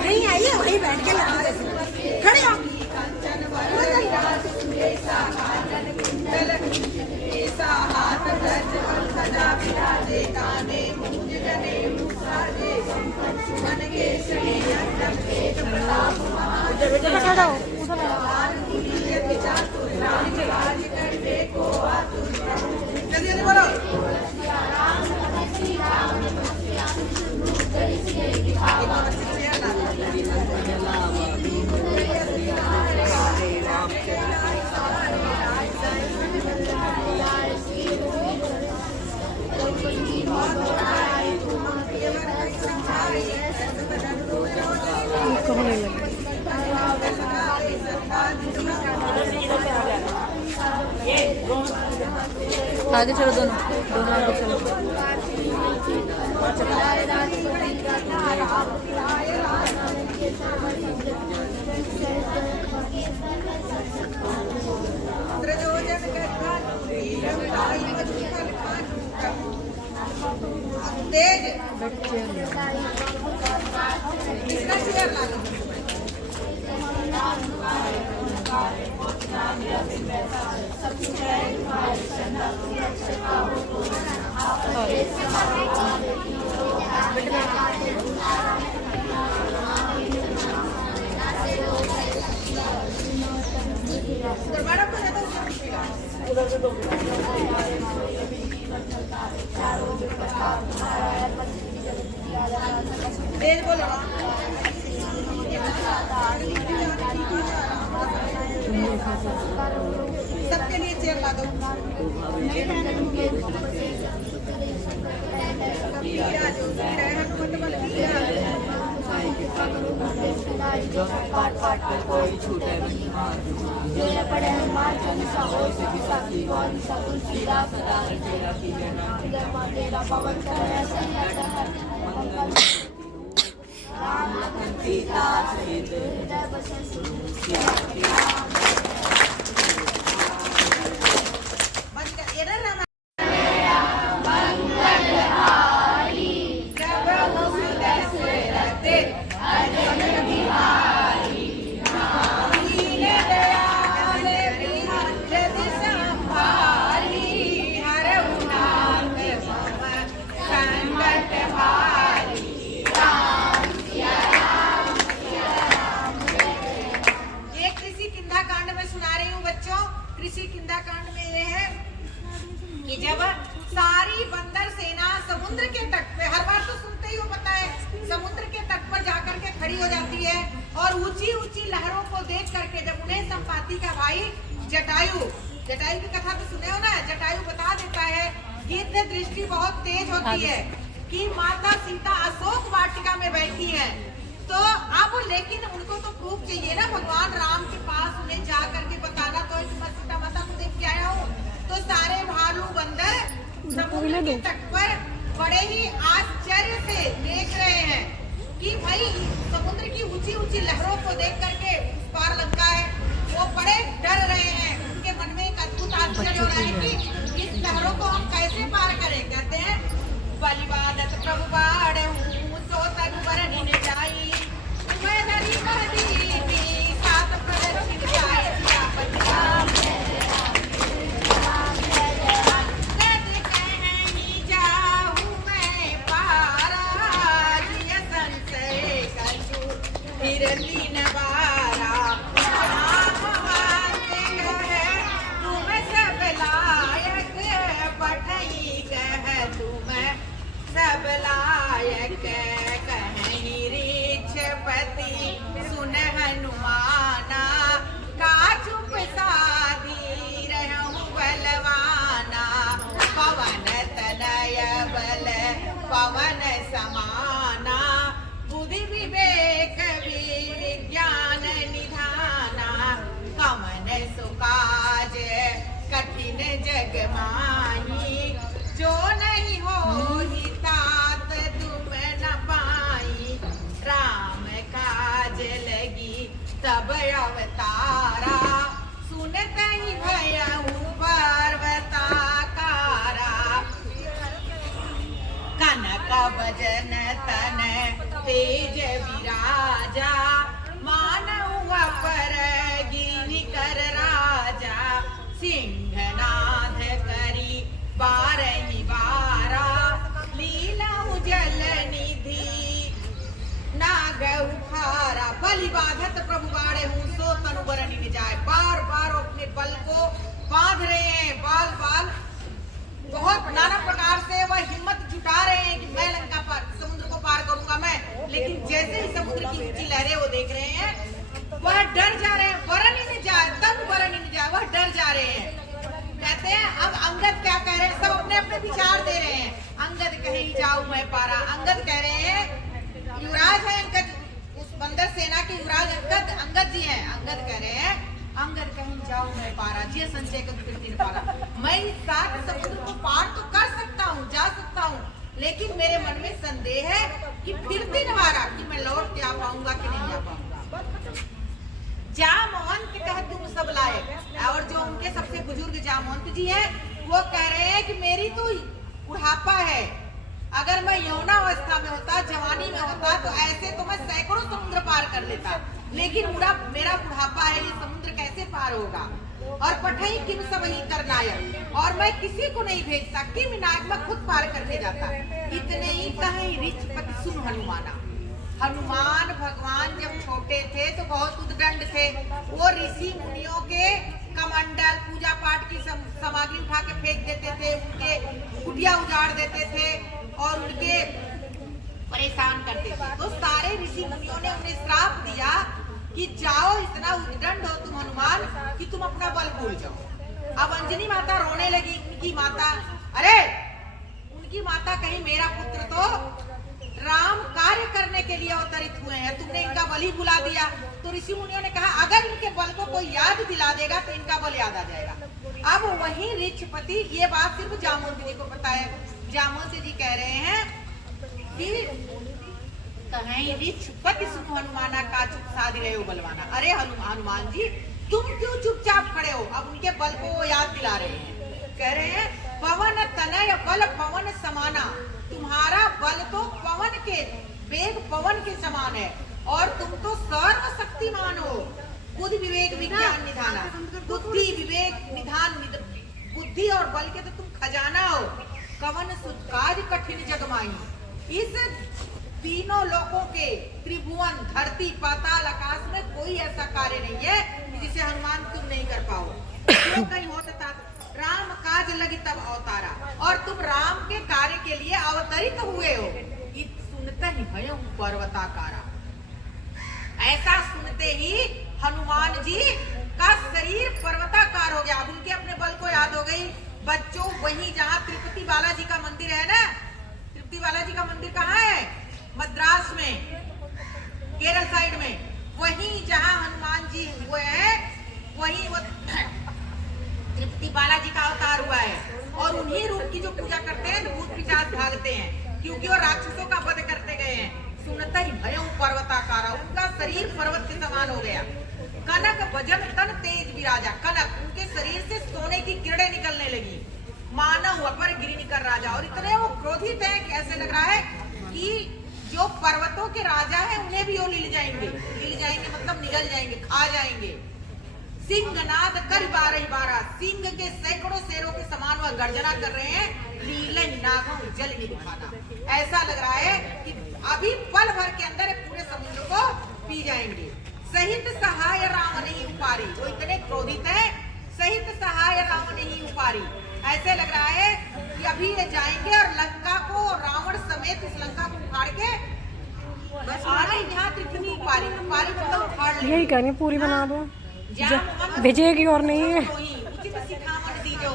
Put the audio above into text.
वहीं आइए, वहीं बैठ के खड़े हो। आगे चलो, दोनों दोनों आगे चलो। तेज बोलो। सबके लिए चेयर ला दो। कोई छूटे सीता सहित कृषि किंदा कांड में ये है कि जब सारी बंदर सेना समुद्र के तट पे, हर बार तो सुनते ही हो पता है, समुद्र के तट पर जाकर के खड़ी हो जाती है और ऊंची ऊंची लहरों को देख करके जब उन्हें संपाति का भाई जटायु की कथा तो सुने हो ना, जटायु बता देता है कि इतनी दृष्टि बहुत तेज होती है कि माता सीता अशोक वाटिका में बैठी है। तो अब लेकिन उनको तो प्रूफ चाहिए ना, भगवान राम के पास उन्हें जा करके बताना तो सीता माता को देख के आया हूँ। तो सारे भालू बंदर समुद्र के तट पर बड़े ही आश्चर्य से देख रहे हैं कि भाई समुद्र की ऊंची ऊंची लहरों को देख करके पार लंका है, वो बड़े डर रहे हैं। उनके मन में एक अद्भुत आश्चर्य हो रहा है कि इस लहरों को हम कैसे पार करें। कहते हैं बलिबादत प्रभु बाढ़ सो तनु बरनी ने जाई मैं धरी महदीनी सात प्रदर्शित जाए पतिराम गद कहनी जाऊं मैं पारा जिय संशय कछु फिर लीन बारा राम वास्ते कह तुम सब लायक पठई कह तुम सब लायक कहनी पति सुन हनुमाना का चुप साधी रहूं बलवाना पवन तनय बल पवन समाना बुद्धि विवेक विज्ञान तब अवतारा सुनते ही भयऊ पर्वताकारा कनक भजन तन तेज विराजा मानव पर गिरि कर राजा सिंहनाद करी बारही बारा लीला जल निधि नाग उखारा बलि बाधत प्रभु बाड़े हूँ सो तनु बरनी में जाए। बार बार अपने बल को बांध रहे हैं, बाल बाल बहुत नाना प्रकार से वह हिम्मत जुटा रहे हैं कि मैं लंका पार समुद्र को पार करूंगा मैं, लेकिन जैसे ही समुद्र की ऊंची लहरें वो देख रहे हैं वह डर जा रहे हैं, बरनी में जाए तब बरनी में जाए वह डर जा रहे हैं। कहते हैं अब अंगद क्या कह रहे हैं, सब अपने अपने विचार दे रहे हैं। अंगद कहीं जाऊं मैं पारा, अंगद कह रहे हैं युवराज है अंगद, उस बंदर सेना के युवराज अंगद जी हैं। अंगद कह रहे हैं अंगद कहीं जाऊं मैं पारा जी संचय को फिरती पारा, मैं इस सात समुद्र को पार तो कर सकता हूँ, जा सकता हूँ, लेकिन मेरे मन में संदेह है कि फिरती नवारा कि मैं लौट के आ पाऊंगा कि नहीं आ पाऊंगा। जामवंत कह तुम सब लायक, और जो उनके सबसे बुजुर्ग जामवंत जी हैं वो कह रहे हैं कि मेरी तो बुढ़ापा है, अगर मैं यौवनावस्था में होता, जवानी में होता तो ऐसे तो मैं सैकड़ों समुद्र पार कर लेता, लेकिन मेरा बुढ़ापा है, ये समुद्र कैसे पार होगा। और पठई किम सब ही करनायक, और मैं किसी को नहीं भेजता, किम नायक मैं खुद पार करके जाता। इतने ही कहीं रिचपति सुन हनुमाना। हनुमान भगवान जब छोटे थे तो बहुत उद्दंड थे, वो ऋषि मुनियों के कमंडल पूजा पाठ की सामग्री उठा के फेंक देते थे, उनके कुटिया उजाड़ देते थे और उनके परेशान करते थे। तो सारे ऋषि मुनियों ने उन्हें श्राप दिया कि जाओ, इतना उद्दंड हो तुम हनुमान कि तुम अपना बल भूल जाओ। अब अंजनी माता रोने लगी, उनकी माता, अरे उनकी माता कहीं मेरा पुत्र तो राम कार्य करने के लिए अवतरित हुए हैं, तुमने इनका बल ही बुला दिया। तो ऋषि मुनियों ने कहा अगर इनके बल को कोई याद दिला देगा तो इनका बल याद आ जाएगा। अब वही ऋक्षपति, ये बात सिर्फ जामवंत जी को पता है, जामवंत जी कह रहे हैं कि कहीं ऋक्षपति सुन हनुमाना का चुप साध रहे हो बलवाना। अरे हनुमान जी तुम क्यों चुपचाप खड़े हो, अब उनके बल को वो याद दिला रहे हैं। कह रहे हैं पवन तनय बल पवन समाना, तुम्हारा बल तो पवन के वेग पवन के समान है, और तुम तो सर्वशक्तिमान हो। बुद्धि विवेक विज्ञान निधाना, बुद्धि विवेक निधान बुद्धि और बल के तो तुम खजाना हो। कवन सुकाज कठिन जगमाई, इस तीनों लोकों के त्रिभुवन धरती पाताल आकाश में कोई ऐसा कार्य नहीं है जिसे हनुमान तुम नहीं कर पाओ। जो कहीं होता राम काज लगी तब अवतारा, और तुम राम के कार्य के लिए अवतरित हुए हो। सुनते ही भयं पर्वताकारा, ऐसा सुनते ही हनुमान जी का शरीर पर्वताकार हो गया। अब उनके अपने बल को याद हो गई। बच्चों वहीं जहाँ तिरुपति बालाजी का मंदिर है ना, तिरुपति बालाजी का मंदिर कहाँ है, मद्रास में, केरल साइड में, वहीं जहाँ हनुमान जी हुए हैं वहीं वो तिरुपति बालाजी का अवतार हुआ है। और उन्हीं रूप की जो पूजा करते हैं तो भूत पिशाच भागते हैं, क्योंकि वो राक्षसों का वध करते गए हैं। सुनता ही भयं पर्वताकारा, उनका शरीर पर्वत के समान हो गया। कनक वजन तन तेज विराजा, कनक उनके शरीर से सोने की किरणें निकलने लगी। मानव अपर गिरिनिकर राजा, और इतने वो क्रोधित हैं कि ऐसे लग रहा है कि जो पर्वतों के राजा हैं उन्हें भी वो लील जाएंगे मतलब निगल जाएंगे, खा जाएंगे। सिंहनाद कर बारही बारा, सिंह के सैकड़ों शेरों के समान वह गर्जना कर रहे हैं। लीलन नागों जल निखाना, ऐसा लग रहा है कि अभी पल भर के अंदर पूरे समुद्र को पी जाएंगे। सहित सहाय राम नहीं उपारी, वो इतने क्रोधित है, सहित सहाय राम नहीं उपारी, ऐसे लग रहा है कि अभी ये जाएंगे और लंका को रावण समेत इस लंका को उखाड़ के बस यहाँ त्रिकनी उपारी मतलब उखाड़ यही कहनी पूरी बना दो, भेजेगी और नहीं है। उचित सिखावन दीजो